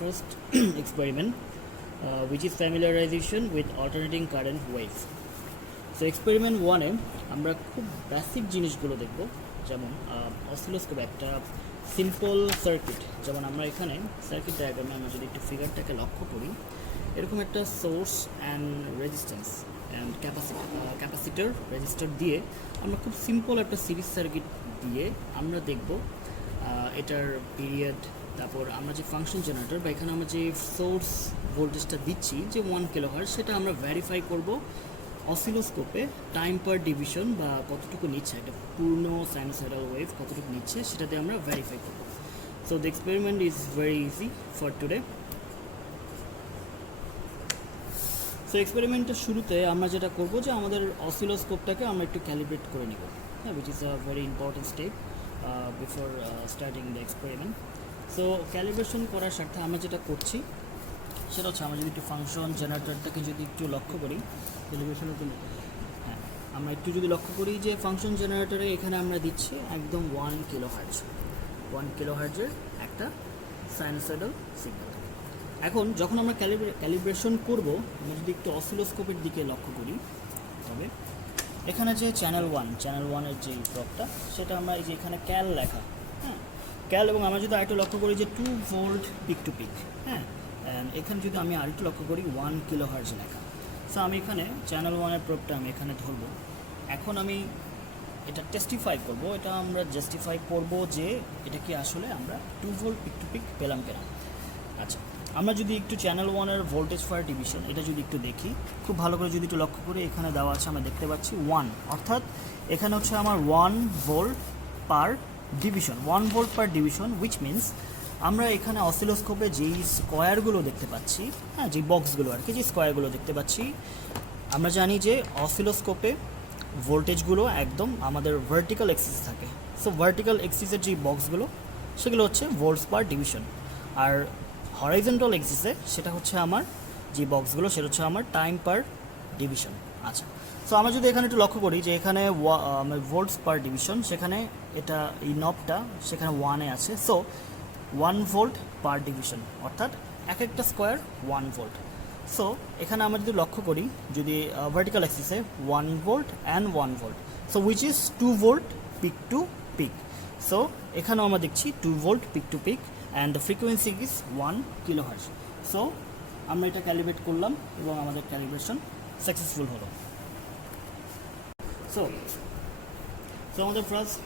first experiment, which is familiarization with alternating current waves. So experiment 1 এ আমরা খুব basic জিনিসগুলো দেখব, যেমন অসিলোস্কোপ একটা সিম্পল সার্কিট। যেমন আমরা এখানে সার্কিট ডায়াগ্রামে আমরা যদি একটু ফিগারটাকে লক্ষ্য করি, এরকম একটা source and resistance and capacitor register দিয়ে আমরা খুব সিম্পল একটা সিরিজ সার্কিট দিয়ে আমরা দেখব এটার পিরিয়ড, তারপর আমরা যে ফাংশন জেনারেটর বা এখানে আমরা যে সোর্স ভোল্টেজটা দিচ্ছি যে 1 কিলোহার্টজ, সেটা আমরা ভেরিফাই করব অসিলোস্কোপে টাইম পার ডিভিশন বা কতটুকু নিচ্ছে একটা পূর্ণ সাইনোসয়েডাল ওয়েভ কতটুকু নিচ্ছে সেটাতে আমরা ভেরিফাই করব। So the experiment is very easy for today. সো এক্সপেরিমেন্টের শুরুতে আমরা যেটা করব যে আমাদের অসিলোস্কোপটাকে আমরা একটু ক্যালিব্রেট করে নিব, হ্যাঁ, which is a very important step before starting the experiment. So calibration করার স্বার্থে আমরা যেটা করছি সেটা হচ্ছে আমরা যদি একটু ফাংশন জেনারেটরটাকে যদি একটু লক্ষ্য করি, ক্যালিব্রেশনের জন্য হ্যাঁ আমরা একটু যদি লক্ষ্য করি যে ফাংশন জেনারেটরে এখানে আমরা দিচ্ছি একদম 1 কিলোহার্টজের একটা সাইনোসয়েডাল সিগন্যাল। এখন যখন আমরা ক্যালিব্রেশন করব, আমরা যদি একটু অসিলোস্কোপের দিকে লক্ষ্য করি, তবে এখানে যে চ্যানেল ওয়ানের যে ব্লকটা সেটা আমরা এই যে এখানে ক্যাল লেখা, হ্যাঁ ক্যাল, এবং আমরা যদি আরেকটু লক্ষ্য করি যে 2 ভোল্ট পিক টু পিক, হ্যাঁ এখানে যদি আমি আরেকটু লক্ষ্য করি 1 কিলোহার্টজ লেখা। সো আমি এখানে চ্যানেল ওয়ানের প্রবটা আমি এখানে ধরবো। এখন আমি এটা টেস্টিফাই করব, এটা আমরা জাস্টিফাই করব যে এটা কি আসলে আমরা 2 ভোল্ট পিক টু পিক পেলাম কিনা। আচ্ছা, আমরা যদি একটু চ্যানেল ওয়ানের ভোল্টেজ পার ডিভিশন এটা যদি একটু দেখি, খুব ভালো করে যদি একটু লক্ষ্য করি, এখানে দেওয়া আছে আমরা দেখতে পাচ্ছি 1, অর্থাৎ এখানে হচ্ছে আমার 1 volt per division, 1 volt per division, which means আমরা এখানে অসিলোস্কোপে যেই স্কোয়ারগুলো দেখতে পাচ্ছি, হ্যাঁ যে বক্সগুলো আর কি, যে স্কোয়ারগুলো দেখতে পাচ্ছি, আমরা জানি যে অসিলোস্কোপে ভোল্টেজগুলো একদম আমাদের ভার্টিক্যাল এক্সিস থাকে। সো ভার্টিক্যাল এক্সিসের যে বক্সগুলো সেগুলো হচ্ছে ভোল্টস পার ডিভিশন, আর হরাইজন্টাল এক্সিসে সেটা হচ্ছে আমার যে বক্সগুলো সেটা হচ্ছে আমার টাইম পার ডিভিশন। আচ্ছা, সো আমরা যদি এখানে একটু লক্ষ্য করি যে এখানে ভোল্টস পার ডিভিশন, সেখানে এটা এই নবটা সেখানে 1-এ আছে। সো 1 ভোল্ট পার ডিভিশন, অর্থাৎ এক একটা স্কোয়ার 1 ভোল্ট। সো এখানে আমরা যদি লক্ষ্য করি, যদি ভার্টিক্যাল অ্যাক্সিসে 1 volt and 1 volt, so which is 2 volt peak to peak. So এখানেও আমরা দেখছি 2 volt peak to peak and the frequency is 1 kilohertz. So আমরা এটা ক্যালিব্রেট করলাম এবং আমাদের ক্যালিব্রেশন সাকসেসফুল হলো। সো আমাদের ফার্স্ট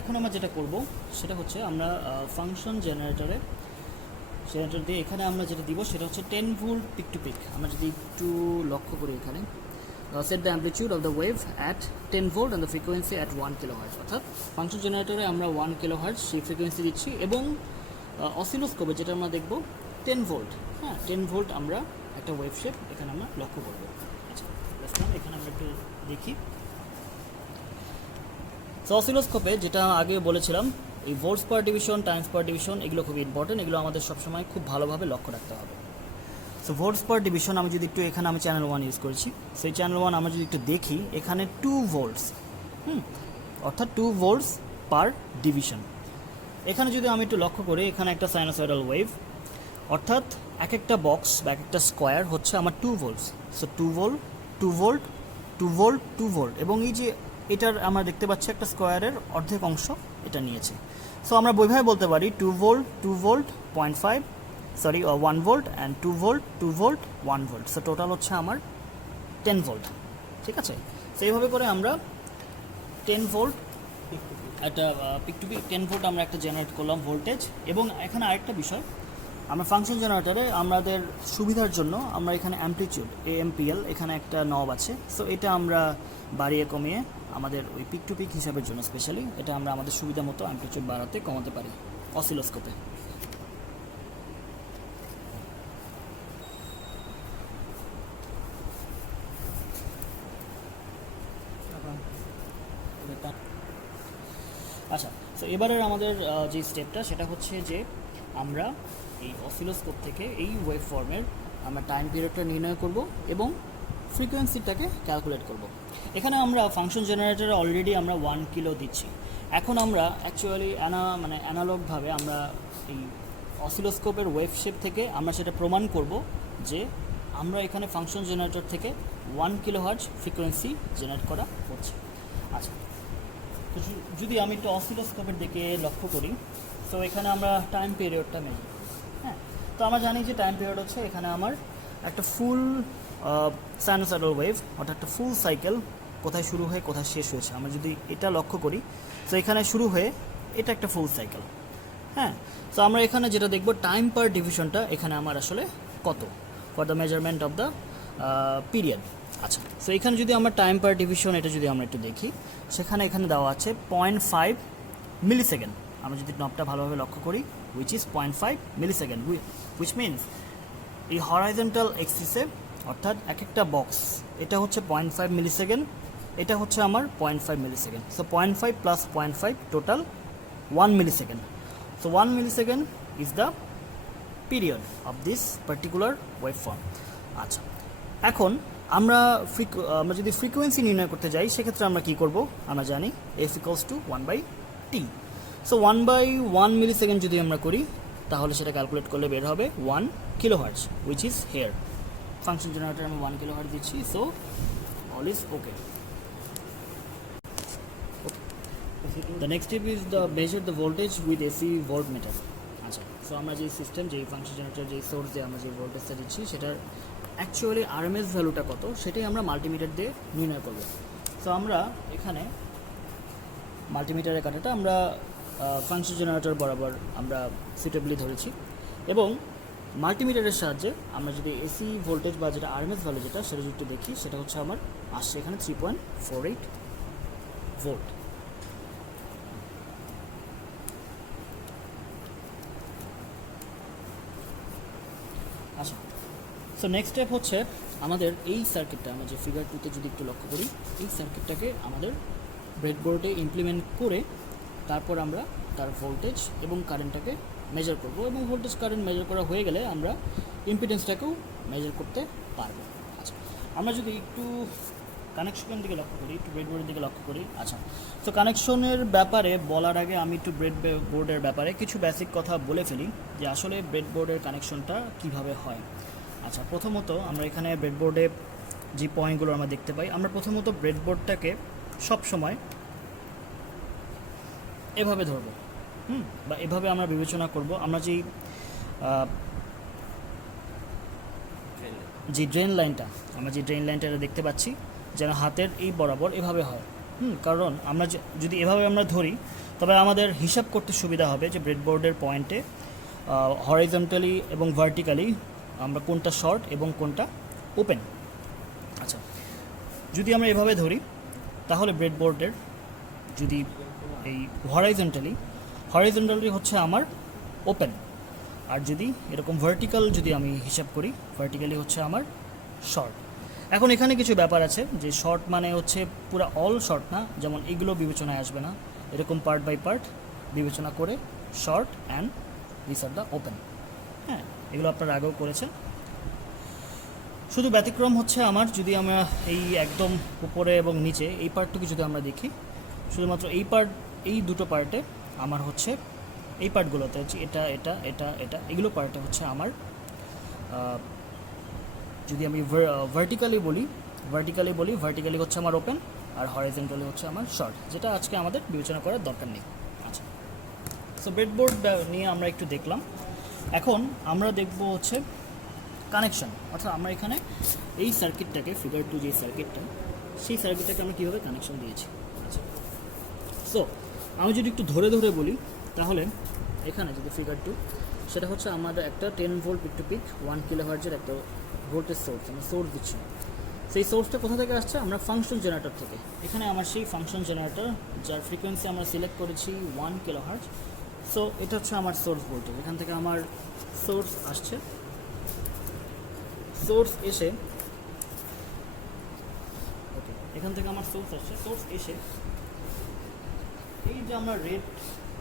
এখন আমরা যেটা করব সেটা হচ্ছে আমরা ফাংশন জেনারেটর দিয়ে এখানে আমরা যেটা দিব সেটা হচ্ছে 10 ভোল্ট পিক টু পিক। আমরা যদি একটু লক্ষ্য করি এখানে set the amplitude of the wave at 10 volt and the frequency at 1 kilohertz, অর্থাৎ ফাংশন জেনারেটরে আমরা 1 কিলোহার্টজ সেই ফ্রিকোয়েন্সি দিচ্ছি, এবং অসিলোস্কোপে যেটা আমরা দেখব 10 ভোল্ট, হ্যাঁ 10 ভোল্ট আমরা একটা ওয়েভ শেপ এখানে আমরা লক্ষ্য করব। আচ্ছা, এখানে আমরা একটু দেখি। সো অসিলোস্কোপে যেটা আগে বলেছিলাম, এই ভোল্টস পার ডিভিশন, টাইমস পার ডিভিশন, এগুলো খুব ইম্পর্টেন্ট, এগুলো আমাদের সবসময় খুব ভালোভাবে লক্ষ্য রাখতে হবে। সো ভোল্টস পার ডিভিশন আমি যদি একটু এখানে আমি চ্যানেল 1 ইউজ করেছি, সেই চ্যানেল 1 আমরা যদি একটু দেখি এখানে 2 ভোল্টস, অর্থাৎ 2 ভোল্টস পার ডিভিশন। এখানে যদি আমি একটু লক্ষ্য করি, এখানে একটা সাইনোসয়েডাল ওয়েভ, অর্থাৎ এক একটা বক্স বা এক একটা স্কোয়ার হচ্ছে আমার 2 volts. So 2 volt, 2 volt, 2 volt, 2 volt, এবং এই যে এটার আমরা দেখতে পাচ্ছি একটা স্কোয়ারের অর্ধেক অংশ এটা নিয়েছে। সো আমরা বইভাবে বলতে পারি 2 volt, 2 volt, 0.5, sorry 1 volt and 2 volt, 2 volt, 1 volt. So total হচ্ছে আমার 10 ভোল্ট, ঠিক আছে। সো এইভাবে করে আমরা 10 ভোল্ট একটা পিক টু পিক 10 ভোল্ট আমরা একটা জেনারেট করলাম ভোল্টেজ। এবং এখানে আরেকটা বিষয়, আমরা ফাংশন জেনারেটরে আমাদের সুবিধার জন্য আমরা এখানে অ্যাম্পলিটিউড AMPL এখানে একটা নব আছে। সো এটা আমরা বাড়িয়ে কমিয়ে আমাদের ওই পিক টু পিক হিসাবের জন্য স্পেশালি এটা আমরা আমাদের সুবিধা মতো অ্যাম্পলিটিউড বাড়াতে কমাতে পারি অসিলোস্কোপে। আচ্ছা, সো এবারের আমাদের যে স্টেপটা সেটা হচ্ছে যে আমরা এই অসিলোস্কোপ থেকে এই ওয়েভ ফর্মের আমরা টাইম পিরিয়ডটা নির্ণয় করব এবং ফ্রিকোয়েন্সিটাকে ক্যালকুলেট করব। এখানে আমরা ফাংশন জেনারেটরে অলরেডি আমরা 1 কিলো দিচ্ছি। এখন আমরা অ্যাকচুয়ালি অ্যানালগভাবে আমরা এই অসিলোস্কোপের ওয়েভ শেপ থেকে আমরা সেটা প্রমাণ করব যে আমরা এখানে ফাংশন জেনারেটর থেকে 1 কিলোহার্টজ ফ্রিকোয়েন্সি জেনারেট করা হচ্ছে। আচ্ছা, তো যদি আমি একটু অসিলোস্কোপের দিকে লক্ষ্য করি, তো এখানে আমরা টাইম পিরিয়ডটা মেজার, হ্যাঁ, তো আমরা জানি যে টাইম পিরিয়ড হচ্ছে এখানে আমার একটা ফুল সাইনোসয়েডাল ওয়েভ, অর্থাৎ একটা ফুল সাইকেল কোথায় শুরু হয়ে কোথায় শেষ হয়েছে আমরা যদি এটা লক্ষ্য করি, তো এখানে শুরু হয়ে এটা একটা ফুল সাইকেল, হ্যাঁ। তো আমরা এখানে যেটা দেখব টাইম পার ডিভিশনটা এখানে আমার আসলে কত for the measurement of the period. আচ্ছা, তো এখানে যদি আমরা টাইম পার ডিভিশন এটা যদি আমরা একটু দেখি, সেখানে এখানে দেওয়া আছে 0.5 মিলিসেকেন্ড। আমরা যদি নবটা ভালোভাবে লক্ষ্য করি, which is 0.5 millisecond, which means এই হরাইজন্টাল এক্সিসে, অর্থাৎ এক একটা বক্স এটা হচ্ছে 0.5 মিলিসেকেন্ড, এটা হচ্ছে আমার 0.5 millisecond. So 0.5 plus 0.5 total 1 millisecond. So 1 millisecond is the period of this particular waveform. আচ্ছা, এখন আমরা যদি ফ্রিকোয়েন্সি নির্ণয় করতে যাই, সেক্ষেত্রে আমরা কি করব, আমরা জানি f equals to 1/t. So 1/1 millisecond যদি আমরা করি, তাহলে সেটা ক্যালকুলেট করলে বের হবে 1 kilohertz, which is here. Function generator আমি 1 কিলোহার্টজ দিচ্ছি, so all is okay. The next step is the measure the voltage with AC voltmeter. আচ্ছা, সো আমরা যে সিস্টেম, যে ফাংশন জেনারেটর, যে সোর্স দিয়ে আমরা যে ভোল্টেজটা দিচ্ছি, সেটার অ্যাকচুয়ালি আরএমএস ভ্যালুটা কত সেটাই আমরা মাল্টিমিটার দিয়ে নির্ণয় করব। সো আমরা এখানে মাল্টিমিটারের কাঁটাটা আমরা ফাংশন জেনারেটর বরাবর আমরা সুইটেবলি ধরেছি, এবং মাল্টিমিটারের সাহায্যে আমরা যদি এসি ভোল্টেজ বা যেটা আরএমএস ভ্যালু যেটা সেটা যদি একটু দেখি, সেটা হচ্ছে আমার আসছে এখানে 3.48 ভোল্ট। আচ্ছা, সো নেক্সট স্টেপ হচ্ছে আমাদের এই সার্কিটটা, আমরা যে ফিগার 2তে যদি একটু লক্ষ্য করি, এই সার্কিটটাকে আমাদের ব্রেডবোর্ডে ইমপ্লিমেন্ট করে তারপর আমরা তার ভোল্টেজ এবং কারেন্টটাকে মেজার করব, এবং ভোল্টেজ কারেন্ট মেজার করা হয়ে গেলে আমরা ইম্পিডেন্সটাকেও মেজার করতে পারবো। আচ্ছা, আমরা যদি একটু কানেকশনের দিকে লক্ষ্য করি, একটু ব্রেডবোর্ডের দিকে লক্ষ্য করি। আচ্ছা, তো কানেকশনের ব্যাপারে বলার আগে আমি একটু ব্রেডবোর্ডের ব্যাপারে কিছু বেসিক কথা বলে ফেলি, যে আসলে ব্রেডবোর্ডের কানেকশনটা কিভাবে হয়। আচ্ছা, প্রথমত আমরা এখানে ব্রেডবোর্ডে যে পয়েন্টগুলো আমরা দেখতে পাই, আমরা প্রথমত ব্রেডবোর্ডটাকে সবসময় এভাবে ধরবো, বা এভাবে আমরা বিবেচনা করব। আমরা যে ড্রেন লাইনটা, আমরা যে ড্রেন লাইনটা দেখতে পাচ্ছি, যেন হাতের এই বরাবর এভাবে হয়, কারণ আমরা যদি এভাবে আমরা ধরি, তবে আমাদের হিসাব করতে সুবিধা হবে যে ব্রেডবোর্ডের পয়েন্টে হরাইজন্টালি এবং ভার্টিক্যালি আমরা কোনটা শর্ট এবং কোনটা ওপেন। আচ্ছা, যদি আমরা এভাবে ধরি, তাহলে ব্রেডবোর্ডের যদি এই হরাইজন্টালি হচ্ছে আমার ওপেন, আর যদি এরকম ভার্টিক্যাল যদি আমি হিসাব করি, ভার্টিক্যালি হচ্ছে আমার শর্ট। এখন এখানে কিছু ব্যাপার আছে, যে শর্ট মানে হচ্ছে পুরো অল শর্ট না, যেমন এগুলো বিবেচনায় আসবে না, এরকম পার্ট বাই পার্ট বিবেচনা করে short and this are the open. হ্যাঁ, এগুলো আপনারা আগেও করেছেন। শুধু ব্যতিক্রম হচ্ছে আমার, যদি আমরা এই একদম উপরে এবং নিচে এই পার্টটুকু যদি আমরা দেখি, শুধুমাত্র এই দুটো পার্টে আমার হচ্ছে, এই পার্টগুলোতে হচ্ছে এটা এটা এটা এটা এগুলো পার্টে হচ্ছে আমার, যদি আমি ভার্টিক্যালি বলি ভার্টিক্যালি হচ্ছে আমার ওপেন, আর হরাইজন্টালি হচ্ছে আমার শর্ট, যেটা আজকে আমাদের বিবেচনা করার দরকার নেই। আচ্ছা, সো ব্রেডবোর্ড নিয়ে আমরা একটু দেখলাম। এখন আমরা দেখব হচ্ছে কানেকশন, অর্থাৎ আমরা এখানে এই সার্কিটটাকে, ফিগার 2 যে সার্কিটটা, সেই সার্কিটটাকে আমরা কীভাবে কানেকশন দিয়েছি। আচ্ছা, সো আমি যদি একটু ধরে ধরে বলি, তাহলে এখানে যদি ফিগার 2, সেটা হচ্ছে আমাদের একটা 10 ভোল্ট পিক টু পিক 1 কিলোহার্টজের একটা ভোল্টেজ সোর্স, আমরা সোর্স দিচ্ছি। সেই সোর্সটা কোথা থেকে আসছে, আমরা ফাংশন জেনারেটর থেকে। এখানে আমার সেই ফাংশন জেনারেটর, যার ফ্রিকোয়েন্সি আমরা সিলেক্ট করেছি 1 কিলোহার্টজ। সো এটা হচ্ছে আমার সোর্স ভোল্টেজ, এখান থেকে আমার সোর্স আসছে, সোর্স এসে এখান থেকে আমার সোর্স আসছে, সোর্স এসে এই যে আমরা রেড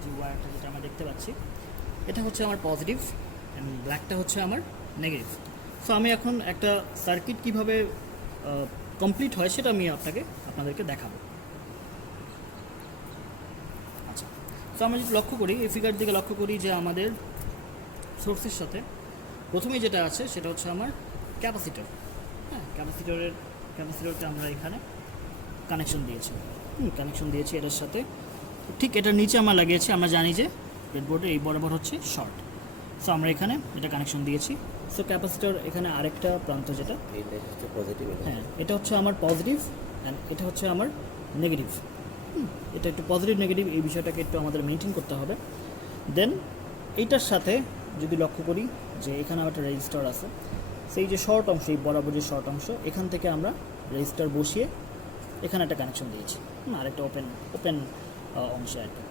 যে ওয়্যারটা যেটা আমরা দেখতে পাচ্ছি, এটা হচ্ছে আমার পজিটিভ এবং ব্ল্যাকটা হচ্ছে আমার নেগেটিভ। সো আমি এখন একটা সার্কিট কীভাবে কমপ্লিট হয় সেটা আমি আপনাদেরকে দেখাবো। আচ্ছা, তো আমরা যদি লক্ষ্য করি, এই ফিগার দিকে লক্ষ্য করি, যে আমাদের সোর্সের সাথে প্রথমেই যেটা আছে সেটা হচ্ছে আমার ক্যাপাসিটর। হ্যাঁ, ক্যাপাসিটরটা আমরা এখানে কানেকশন দিয়েছি এটার সাথে। ঠিক এটার নিচে আমরা লাগিয়েছি, আমরা জানি যে ব্রেডবোর্ডে এই বরাবর হচ্ছে শর্ট, সো আমরা এখানে এটা কানেকশন দিয়েছি। সো ক্যাপাসিটর এখানে আরেকটা প্রান্ত যেটা, হ্যাঁ এটা হচ্ছে আমার পজিটিভ অ্যান্ড এটা হচ্ছে আমার নেগেটিভ। এটা একটু পজিটিভ নেগেটিভ এই বিষয়টাকে একটু আমাদের মেনটেন করতে হবে। দেন এইটার সাথে যদি লক্ষ্য করি যে এখানে একটা রেজিস্টার আছে, সেই যে শর্ট অংশ, এই বরাবর যে শর্ট অংশ, এখান থেকে আমরা রেজিস্টার বসিয়ে এখানে একটা কানেকশন দিয়েছি, আরেকটা ওপেন অংশে আর কি।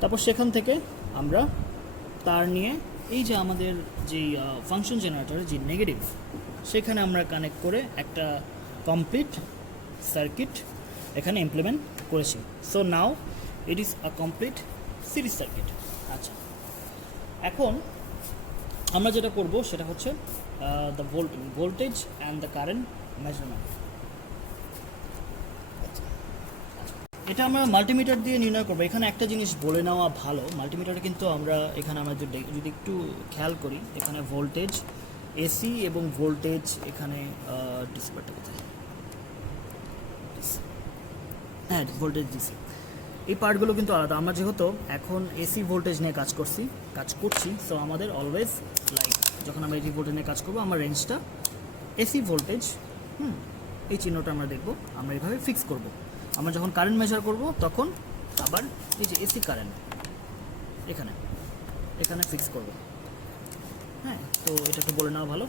তারপর সেখান থেকে আমরা তার নিয়ে এই যে আমাদের যেই ফাংশন জেনারেটরের যে নেগেটিভ, সেখানে আমরা কানেক্ট করে একটা কমপ্লিট সার্কিট এখানে ইমপ্লিমেন্ট করেছি। So now it is a complete series circuit. আচ্ছা, এখন আমরা যেটা করব সেটা হচ্ছে the voltage and the current measurement. এটা আমরা মাল্টিমিটার দিয়ে নির্ণয় করবো। এখানে একটা জিনিস বলে নেওয়া ভালো, মাল্টিমিটারে কিন্তু আমরা এখানে আমরা যদি একটু খেয়াল করি, এখানে ভোল্টেজ এসি এবং ভোল্টেজ এখানে ডিসপ্লেটা কোথায়, হ্যাঁ ভোল্টেজ ডিসি, এই পার্টগুলো কিন্তু আলাদা। আমরা যেহেতু এখন এসি ভোল্টেজ নিয়ে কাজ করছি, সো আমাদের অলওয়েজ লাইক যখন আমরা এসি ভোল্টেজ নিয়ে কাজ করবো, আমার রেঞ্জটা এসি ভোল্টেজ, এই চিহ্নটা আমরা দেখব, আমরা এইভাবে ফিক্স করব। আমরা যখন কারেন্ট মেজার করব তখন আবার এই যে এসি কারেন্ট এখানে ফিক্স করব। হ্যাঁ, তো এটা একটু বলে নেওয়া ভালো।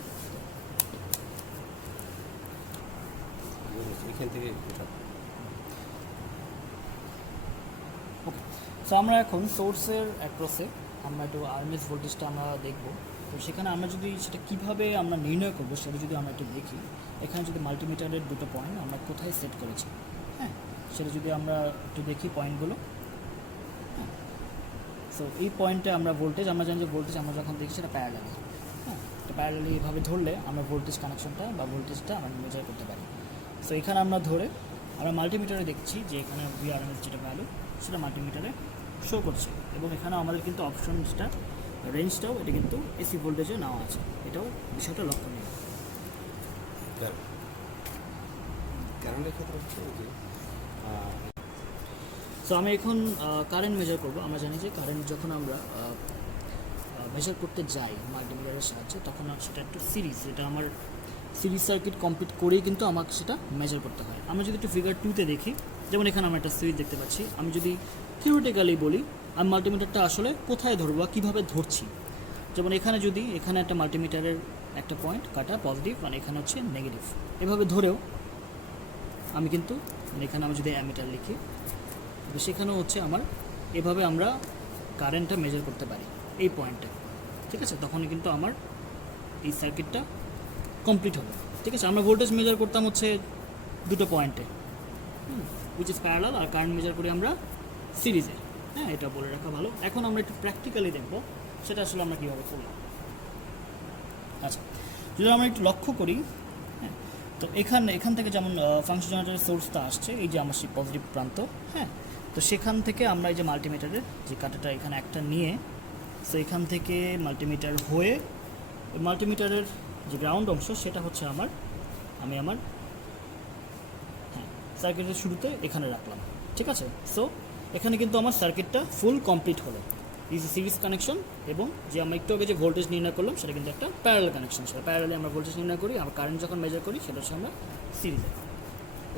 এখান থেকে ওকে, সো আমরা এখন সোর্সের অ্যাক্রসে আমরা একটু আরএমএস ভোল্টেজটা আমরা দেখব। তো সেখানে আমরা যদি সেটা কীভাবে আমরা নির্ণয় করবো সেটা যদি আমরা একটু দেখি, এখানে যদি মাল্টিমিটারের দুটো পয়েন্ট আমরা কোথায় সেট করেছি, হ্যাঁ সেটা যদি আমরা একটু দেখি পয়েন্টগুলো। হ্যাঁ, সো এই পয়েন্টে আমরা ভোল্টেজ, আমরা জানি যে ভোল্টেজ আমরা যখন দেখি সেটা প্যারালাল, হ্যাঁ তো প্যারালালি এভাবে ধরলে আমরা ভোল্টেজ কানেকশনটা বা ভোল্টেজটা আমরা মেজার করতে পারি। সো এখানে আমরা ধরে আমরা মাল্টিমিটারে দেখছি যে এখানে ভিআরএমএস যেটা ভ্যালু সেটা মাল্টিমিটারে শো করছে, এবং এখানে আমাদের কিন্তু অপশনসটা রেঞ্জটাও এটা কিন্তু এসি ভোল্টেজে নেওয়া আছে, এটাও বিষয়টা লক্ষণীয়। কারণের ক্ষেত্রে হচ্ছে যে সো আমি এখন কারেন্ট মেজার করব। আমরা জানি যে কারেন্ট যখন আমরা মেজার করতে যাই মাল্টিমিটারের সাহায্যে, তখন সেটা একটু সিরিজ, এটা আমার সিরিজ সার্কিট কমপ্লিট করেই কিন্তু আমাকে সেটা মেজার করতে হয়। আমরা যদি একটু ফিগার 2তে দেখি, যেমন এখানে আমরা একটা সিরিজ দেখতে পাচ্ছি। আমি যদি থিওরিটিক্যালি বলি আমি মাল্টিমিটারটা আসলে কোথায় ধরবো বা কীভাবে ধরছি, যেমন এখানে যদি এখানে একটা মাল্টিমিটারের একটা পয়েন্ট কাটা পজিটিভ মানে এখানে হচ্ছে নেগেটিভ, এভাবে ধরেও আমি কিন্তু এখানে আমি যদি অ্যামিটার লিখি, তো সেখানেও হচ্ছে আমার এভাবে আমরা কারেন্টটা মেজার করতে পারি এই পয়েন্টে, ঠিক আছে। তখনই কিন্তু আমার এই সার্কিটটা কমপ্লিট হবে, ঠিক আছে। আমরা ভোল্টেজ মেজার করতাম হচ্ছে দুটো পয়েন্টে, উইচ ইজ প্যারালাল, আর কারেন্ট মেজার করি আমরা সিরিজে। হ্যাঁ, এটা বলে রাখা ভালো। এখন আমরা একটু প্র্যাকটিক্যালি দেখব সেটা আসলে আমরা কীভাবে করলাম। আচ্ছা, যদি আমরা একটু লক্ষ্য করি, হ্যাঁ তো এখান থেকে যেমন ফাংশন জেনারেটরের সোর্সটা আসছে, এই যে আমার সেই পজিটিভ প্রান্ত, হ্যাঁ তো সেখান থেকে আমরা এই যে মাল্টিমিটারের যে কাঁটাটা এখানে একটা নিয়ে, সো এখান থেকে মাল্টিমিটার হয়ে মাল্টিমিটারের যে গ্রাউন্ড অংশ সেটা হচ্ছে আমি আমার হ্যাঁ সার্কিটের শুরুতে এখানে রাখলাম, ঠিক আছে। সো এখানে কিন্তু আমার সার্কিটটা ফুল কমপ্লিট হলো, ইজ সিরিজ কানেকশন, এবং যে আমরা একটু আগে যে ভোল্টেজ নির্ণয় করলাম সেটা কিন্তু একটা প্যারালাল কানেকশন, সেটা প্যারালালি আমরা ভোল্টেজ নির্ণয় করি, আমরা কারেন্ট যখন মেজার করি সেটা হচ্ছে আমরা সিরিজে,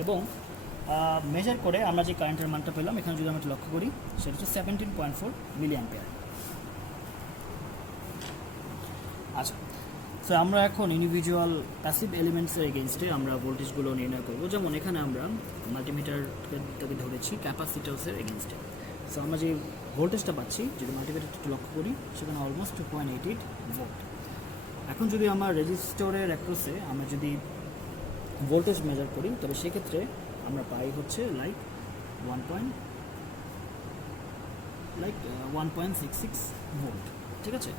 এবং মেজার করে আমরা যে কারেন্টের মানটা পেলাম এখানে যদি আমরা লক্ষ্য করি সেটা হচ্ছে 17.4 মিলি অ্যাম্পিয়ার। আচ্ছা, সো আমরা এখন ইন্ডিভিজুয়াল প্যাসিভ এলিমেন্টসের এগেনস্টে আমরা ভোল্টেজগুলো নির্ণয় করব। যেমন এখানে আমরা মাল্টিমিটারকে ধরেছি ক্যাপাসিটরসের এগেনস্টে। সো আমরা যে ভোল্টেজটা পাচ্ছি যদি মাল্টিমিটারটা একটু লক্ষ্য করি সেখানে অলমোস্ট 2.88 ভোল্ট। এখন যদি আমরা রেজিস্টরের অ্যাক্রসে আমরা যদি ভোল্টেজ মেজার করি তবে সেক্ষেত্রে আমরা পাই হচ্ছে লাইক 1.66 ভোল্ট, ঠিক আছে।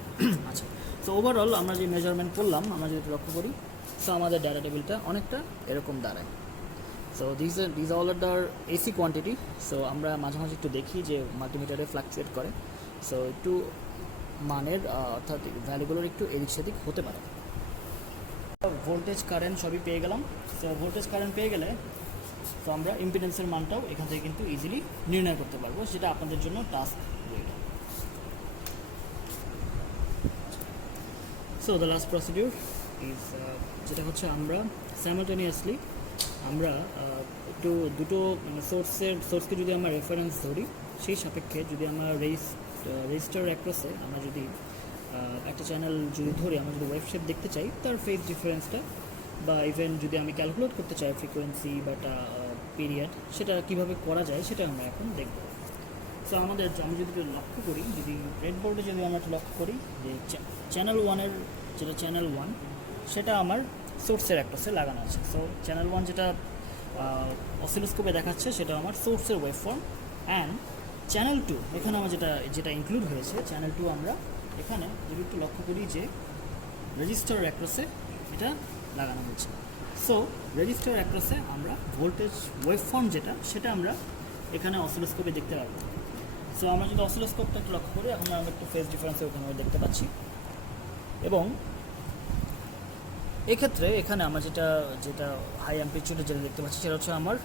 আচ্ছা, সো ওভারঅল আমরা যে মেজারমেন্ট করলাম আমরা যদি লক্ষ্য করি, সো আমাদের ডাটা টেবিলটা অনেকটা এরকম দাঁড়ায়। So these all are the AC quantity. So আমরা মাঝে মাঝে একটু দেখি যে মাল্টিমিটারে ফ্লাকচুয়েট করে, সো একটু মানের অর্থাৎ ভ্যালুগুলোর একটু এদিক সেদিক হতে পারে। ভোল্টেজ কারেন্ট সবই পেয়ে গেলাম। সো ভোল্টেজ কারেন্ট পেয়ে গেলে তো আমরা ইম্পিডেন্সের মানটাও এখান থেকে কিন্তু ইজিলি নির্ণয় করতে পারবো, যেটা আপনাদের জন্য টাস্ক রইল। So the last procedure is যেটা হচ্ছে আমরা সাইমালটেনিয়াসলি আমরা একটু দুটো সোর্সকে যদি আমরা রেফারেন্স ধরি, সেই সাপেক্ষে যদি আমরা রেজিস্টার অ্যাক্রসে আমরা যদি একটা চ্যানেল যদি ধরি, আমরা যদি ওয়েবশেপ দেখতে চাই তার ফেজ ডিফারেন্সটা, বা ইভেন যদি আমি ক্যালকুলেট করতে চাই ফ্রিকোয়েন্সি বা পিরিয়ড, সেটা কীভাবে করা যায় সেটা আমরা এখন দেখব। সো আমি যদি লক্ষ্য করি, যদি ব্রেডবোর্ডে যদি আমরা একটু লক্ষ্য করি যে চ্যানেল ওয়ানের যেটা চ্যানেল ওয়ান সেটা আমার সোর্সের অ্যাক্রসে লাগানো আছে। সো চ্যানেল ওয়ান যেটা অসিলোস্কোপে দেখাচ্ছে সেটা আমার সোর্সের ওয়েভফর্ম, অ্যান্ড চ্যানেল টু এখানে আমার যেটা ইনক্লুড হয়েছে চ্যানেল টু আমরা এখানে যদি একটু লক্ষ্য করি যে রেজিস্টার অ্যাক্রসে এটা লাগানো হয়েছে। সো রেজিস্টার অ্যাক্রসে আমরা ভোল্টেজ ওয়েভফর্ম যেটা সেটা আমরা এখানে অসিলোস্কোপে দেখতে পারবো। সো আমরা যদি অসিলোস্কোপটা একটু লক্ষ্য করি, এখন আমরা একটু ফেজ ডিফারেন্সে ওখানে দেখতে পাচ্ছি, এবং এক্ষেত্রে এখানে আমরা যেটা হাই অ্যাম্পলিটিউডে যেটা দেখতে পাচ্ছি সেটা হচ্ছে আমার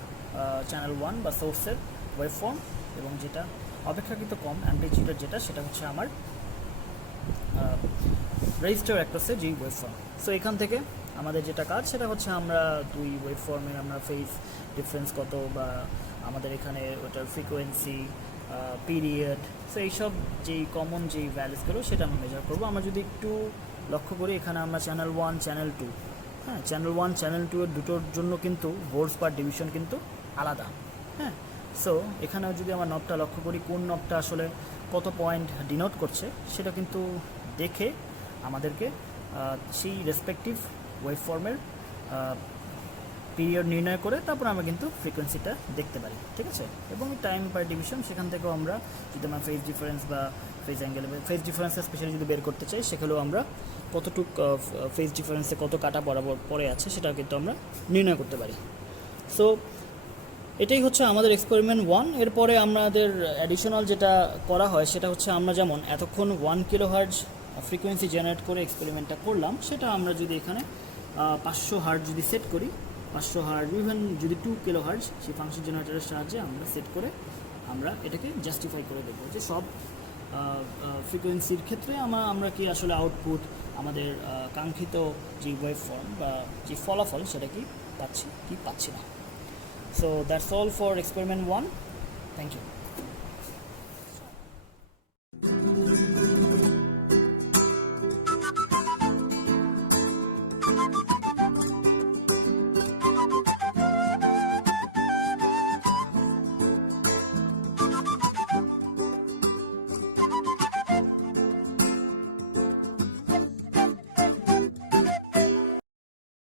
চ্যানেল ওয়ান বা সোর্সের ওয়েভফর্ম, এবং যেটা অপেক্ষাকৃত কম অ্যাম্পলিটিউডের যেটা সেটা হচ্ছে আমার রেজিস্টার অ্যাক্রসে যেই ওয়েভফর্ম। সো এখান থেকে আমাদের যেটা কাজ সেটা হচ্ছে আমরা দুই ওয়েভফর্মের আমরা ফেজ ডিফারেন্স কত, বা আমাদের এখানে ওটার ফ্রিকোয়েন্সি, পিরিয়ড, সো এইসব যেই কমন যেই ভ্যালুসগুলো সেটা আমরা মেজার করবো। আমরা যদি একটু লক্ষ্য করি, এখানে আমরা চ্যানেল ওয়ান চ্যানেল টু, হ্যাঁ চ্যানেল ওয়ান চ্যানেল টু এর দুটোর জন্য কিন্তু ভোল্টস পার ডিভিশন কিন্তু আলাদা। হ্যাঁ, সো এখানেও যদি আমরা নবটা লক্ষ্য করি, কোন নবটা আসলে কত পয়েন্ট ডিনোট করছে সেটা কিন্তু দেখে আমাদেরকে সেই রেসপেক্টিভ ওয়েভফর্মের পিরিয়ড নির্ণয় করে তারপর আমরা কিন্তু ফ্রিকোয়েন্সিটা দেখতে পারি, ঠিক আছে। এবং টাইম পার ডিভিশন সেখান থেকেও আমরা যদি আমরা ফেজ ডিফারেন্স বা ফেজ অ্যাঙ্গেল, ফেজ ডিফারেন্সের স্পেশালি যদি বের করতে চাই, সেখানেও আমরা কতটুক ফেজ ডিফারেন্সে কত কাটা বরাবর পরে আছে সেটা কিন্তু আমরা নির্ণয় করতে পারি। সো এটাই হচ্ছে আমাদের এক্সপেরিমেন্ট ওয়ান। এরপরে আমাদের অ্যাডিশনাল যেটা করা হয় সেটা হচ্ছে আমরা যেমন এতক্ষণ 1 কিলোহার্টজ ফ্রিকোয়েন্সি জেনারেট করে এক্সপেরিমেন্টটা করলাম, সেটা আমরা যদি এখানে 500 হার্টজ যদি সেট করি, 500 হার্টজ ইভেন যদি 2 কিলোহার্টজ সেই ফাংশন জেনারেটরের সাহায্যে আমরা সেট করে আমরা এটাকে জাস্টিফাই করে দেবো যে সব ফ্রিকোয়েন্সির ক্ষেত্রে আমরা কি আসলে আউটপুট আমাদের কাঙ্ক্ষিত যে ওয়েভ ফর্ম বা যে ফলাফল সেটা কি পাচ্ছি না। So that's all for experiment 1. Thank you.